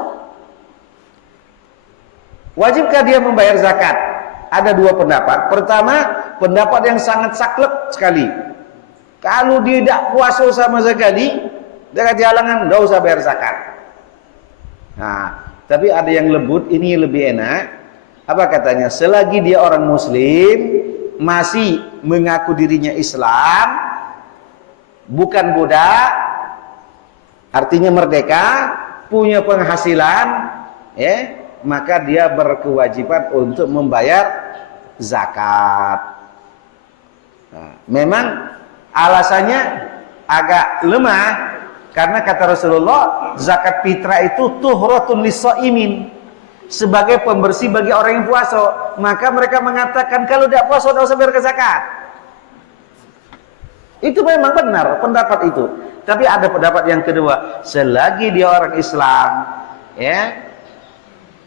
Wajibkah dia membayar zakat? Ada dua pendapat. Pertama, pendapat yang sangat saklek sekali. Kalau dia tidak puasa sama sekali, tidak ada halangan, tidak usah bayar zakat. Nah, tapi ada yang lembut, ini lebih enak. Apa katanya? Selagi dia orang Muslim, masih mengaku dirinya Islam, bukan budak, artinya merdeka, punya penghasilan, maka dia berkewajiban untuk membayar zakat. Nah, memang alasannya agak lemah, karena kata Rasulullah, zakat fitrah itu tuhratun lis-shaimin, sebagai pembersih bagi orang yang puasa. Maka mereka mengatakan kalau tidak puasa tidak usah bayar zakat. Itu memang benar pendapat itu. Tapi ada pendapat yang kedua, selagi dia orang Islam,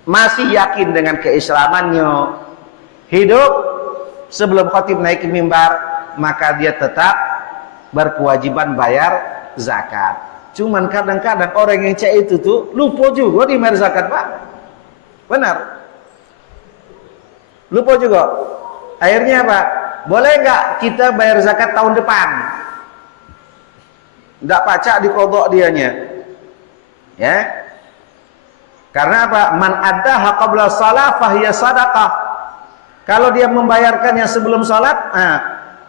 masih yakin dengan keislamannya, hidup sebelum khatib naik ke mimbar, maka dia tetap berkewajiban bayar zakat. Cuman kadang-kadang orang yang cek itu tuh lupa juga di bayar zakat, Pak. Benar. Lupa juga. Akhirnya apa? Boleh nggak kita bayar zakat tahun depan? Tidak pacak dikodok dianya, karena apa? Man addaha qabla shalah fahiya sadaqah. Kalau dia membayarkannya sebelum salat,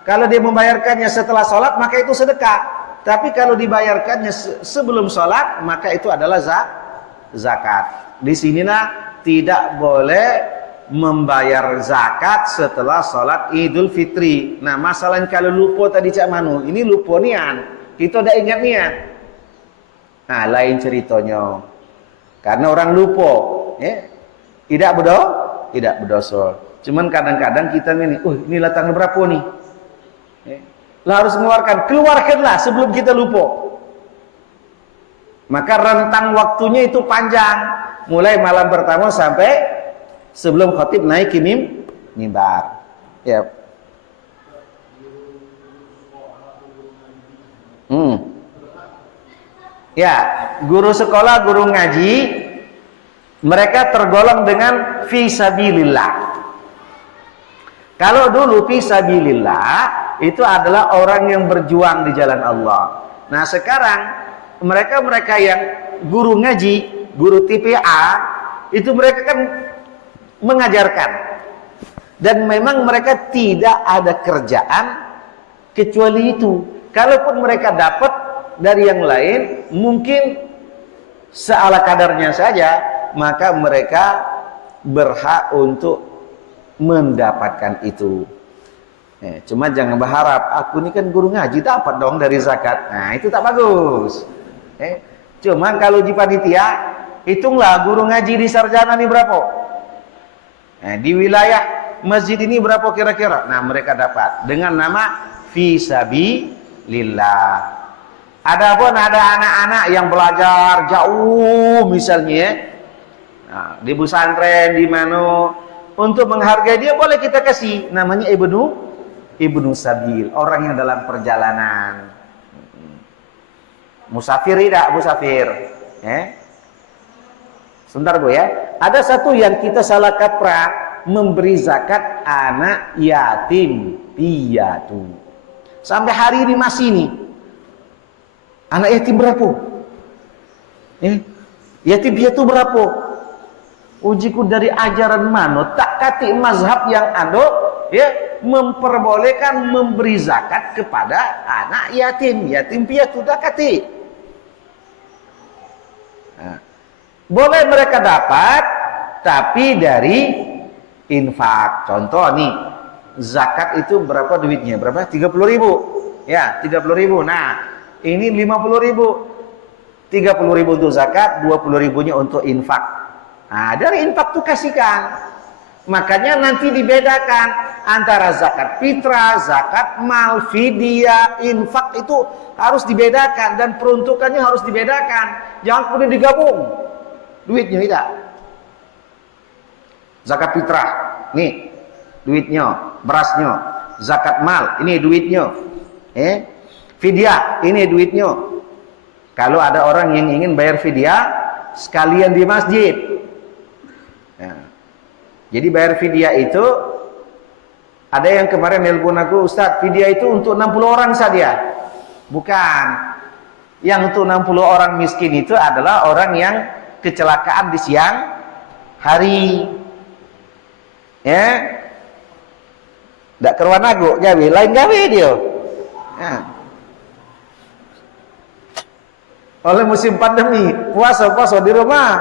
kalau dia membayarkannya setelah salat, maka itu sedekah. Tapi kalau dibayarkannya sebelum salat, maka itu adalah zakat. Disinilah tidak boleh membayar zakat setelah salat Idul Fitri. Nah, masalahnya kalau lupa tadi Cak Manu, ini lupa nian. Kita tidak ingat niat. Nah, lain ceritanya. Karena orang lupa, tidak berdosa. Cuman kadang-kadang kita ini tanggal berapa nih? Lah harus keluarkanlah sebelum kita lupa. Maka rentang waktunya itu panjang, mulai malam pertama sampai sebelum khatib naik ke mimbar. Ya. Ya, guru sekolah, guru ngaji, mereka tergolong dengan fisabilillah. Kalau dulu fisabilillah itu adalah orang yang berjuang di jalan Allah. Nah, sekarang mereka yang guru ngaji, guru TPA, itu mereka kan mengajarkan. Dan memang mereka tidak ada kerjaan kecuali itu. Kalaupun mereka dapat dari yang lain, mungkin seala kadarnya saja, maka mereka berhak untuk mendapatkan itu. Cuma jangan berharap, aku ini kan guru ngaji, dapat dong dari zakat. Nah, itu tak bagus. Cuma kalau di panitia, hitunglah guru ngaji di sarjana ini berapa. Di wilayah masjid ini berapa kira-kira. Nah, mereka dapat dengan nama fisabilillah. Adapun ada anak-anak yang belajar jauh misalnya, di pesantren di mana, untuk menghargai dia boleh kita kasih namanya ibnu sabil, orang yang dalam perjalanan. Musafir tidak musafir, Sebentar Bu ya. Ada satu yang kita salah kaprah, memberi zakat anak yatim piatu. Sampai hari ini masih nih. Anak yatim berapa? Yatim piatu berapa? Ujiku dari ajaran mana? Tak kati mazhab yang ada ya memperbolehkan memberi zakat kepada anak yatim piatu tak kati. Nah, boleh mereka dapat tapi dari infak. Contoh nih, zakat itu berapa duitnya? Berapa? 30.000. Ya, 30.000. Nah, ini 50.000. 30.000 untuk zakat, 20.000-nya untuk infak. Nah, dari infak tuh kasihkan. Makanya nanti dibedakan antara zakat fitrah, zakat mal, fidyah, infak itu harus dibedakan dan peruntukannya harus dibedakan. Jangan kemudian digabung duitnya tidak. Zakat fitrah, nih duitnya, berasnya. Zakat mal, ini duitnya. Fidyah, ini duitnya. Kalau ada orang yang ingin bayar fidyah sekalian di masjid. Ya. Jadi bayar fidyah itu, ada yang kemarin nelpon aku, Ustaz, fidyah itu untuk 60 orang saja. Bukan. Yang untuk 60 orang miskin itu adalah orang yang kecelakaan di siang hari. Ya. Ndak keruan aku, gawe, lain gawe dia. Ya. Oleh musim pandemi, puasa di rumah,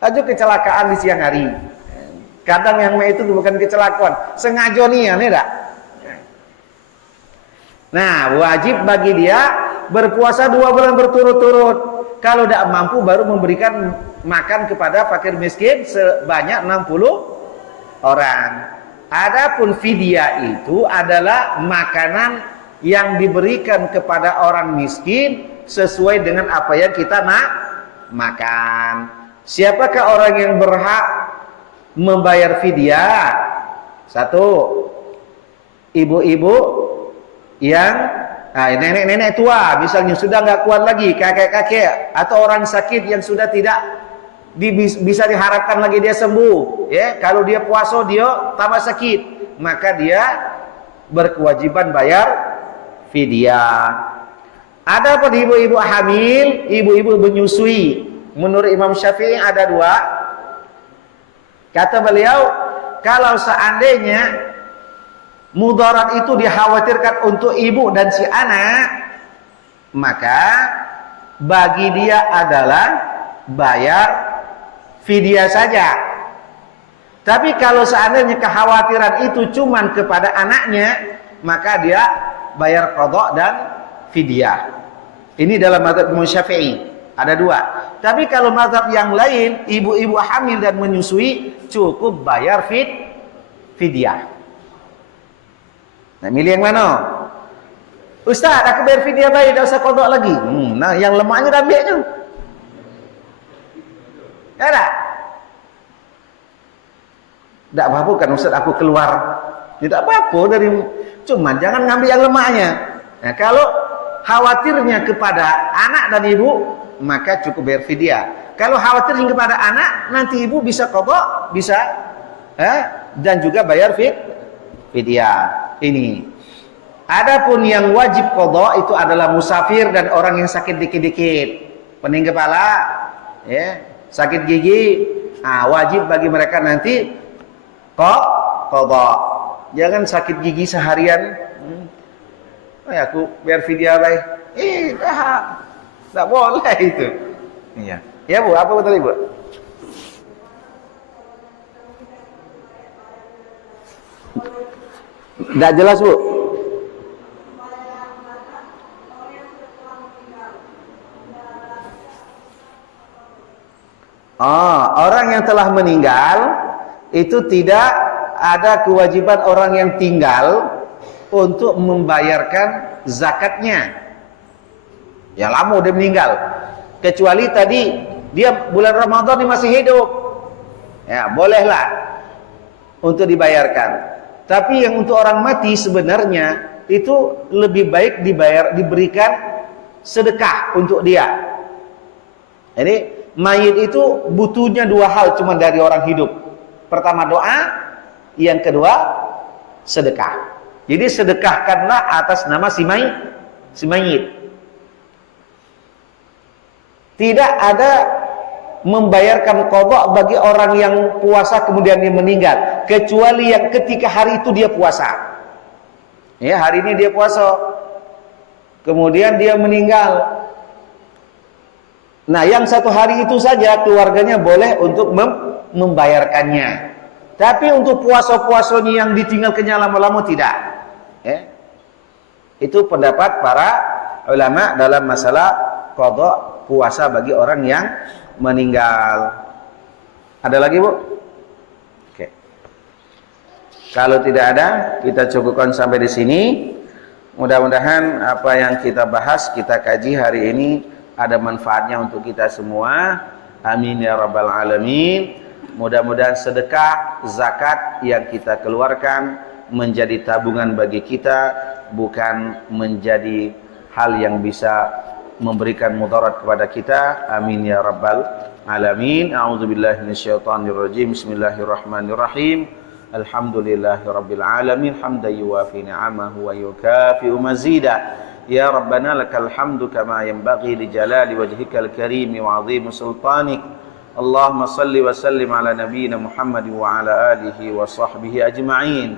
aja kecelakaan di siang hari. Kadang yang itu bukan kecelakaan, sengaja nih ya, enggak? Nah, wajib bagi dia berpuasa 2 bulan berturut-turut. Kalau tidak mampu baru memberikan makan kepada fakir miskin sebanyak 60 orang. Adapun fidyah itu adalah makanan yang diberikan kepada orang miskin sesuai dengan apa yang kita nak makan. Siapakah orang yang berhak membayar fidyah? Satu, ibu-ibu yang nenek-nenek tua, misalnya sudah nggak kuat lagi, kakek-kakek atau orang sakit yang sudah tidak bisa diharapkan lagi dia sembuh. Ya, kalau dia puasa dia tambah sakit, maka dia berkewajiban bayar fidyah. Adapun ibu-ibu hamil, ibu-ibu menyusui, menurut Imam Syafi'i ada 2. Kata beliau, kalau seandainya mudarat itu dikhawatirkan untuk ibu dan si anak, maka bagi dia adalah bayar fidyah saja. Tapi kalau seandainya kekhawatiran itu cuman kepada anaknya, maka dia bayar qadha dan fidyah. Ini dalam mazhab Imam Syafi'i ada 2. Tapi kalau mazhab yang lain, ibu-ibu hamil dan menyusui cukup bayar fidyah. Nah, milih yang mana? Ustaz, aku bayar fidyah baik, tidak usah qadha lagi. Nah, yang lemahnya dah ambilnya. Ya tak? Tak apa-apa kan Ustaz, aku keluar. Tidak apa-apa dari, cuman jangan ngambil yang lemahnya. Nah, kalau khawatirnya kepada anak dan ibu, maka cukup bayar fidyah. Kalau khawatirnya kepada anak, nanti ibu bisa qadha, bisa dan juga bayar fidyah. Ini. Adapun yang wajib qadha itu adalah musafir dan orang yang sakit dikit-dikit, pening kepala, ya, sakit gigi, wajib bagi mereka nanti qadha. Jangan sakit gigi seharian. Aku biar fidyah baik. Tak boleh itu. Iya. Ya Bu, apa betul Ibu? Tidak jelas Bu. Orang yang telah meninggal itu tidak ada kewajiban orang yang tinggal untuk membayarkan zakatnya. Ya lama dia meninggal. Kecuali tadi dia bulan Ramadan ini masih hidup. Ya, bolehlah untuk dibayarkan. Tapi yang untuk orang mati sebenarnya itu lebih baik diberikan sedekah untuk dia. Jadi mayit itu butuhnya dua hal cuma dari orang hidup. Pertama doa, yang kedua sedekah. Jadi sedekahkanlah atas nama si mayit. Tidak ada membayarkan qadha bagi orang yang puasa kemudian dia meninggal, kecuali yang ketika hari itu dia puasa. Ya, hari ini dia puasa, kemudian dia meninggal. Nah, yang satu hari itu saja keluarganya boleh untuk membayarkannya. Tapi untuk puasa-puasanya yang ditinggalkannya lama-lama tidak. Ya. Itu pendapat para ulama dalam masalah qadha puasa bagi orang yang meninggal. Ada lagi, Bu? Oke. Kalau tidak ada, kita cukupkan sampai di sini. Mudah-mudahan apa yang kita bahas, kita kaji hari ini ada manfaatnya untuk kita semua. Amin ya rabbal alamin. Mudah-mudahan sedekah, zakat yang kita keluarkan menjadi tabungan bagi kita, bukan menjadi hal yang bisa memberikan mudarat kepada kita. Amin ya rabbal alamin. A'udzubillahi minasyaitonirrajim. Bismillahirrahmanirrahim. Alhamdulillahirabbil alamin hamdan yuwafi ni'amahu wa yukafi'u mazida. Ya Rabbana lakal hamdu kama yanbaghi li jalali wajhikal karim wa 'azimi sultanik. Allahumma salli wa sallim ala nabiyyina Muhammad wa ala alihi wa sahbihi ajma'in.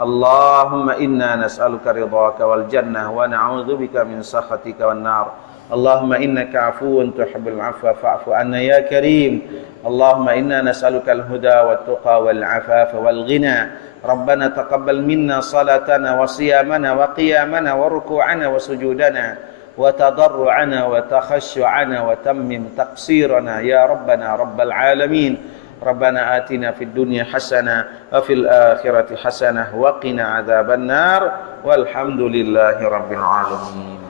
Allahumma inna nas'aluka ridhaka wal jannah wa na'udzubika min sakhatika wan nar. Allahumma innaka 'afuwun tuhibbul 'afwa fa'fu 'anna ya karim. Allahumma inna nas'aluka al-huda wat tuqa wal 'afafa wal ghina. Rabbana taqabbal minna salatana wa siyamana wa qiyamana wa ruku'ana wa sujudana wa tadarru'ana wa takhashu'ana wa tammim taqsirana ya Rabbana rabbal alamin. Rabbana atina fid dunya hasanah wa fil akhirati hasanah wa qina adzabannar walhamdulillahi rabbil alamin.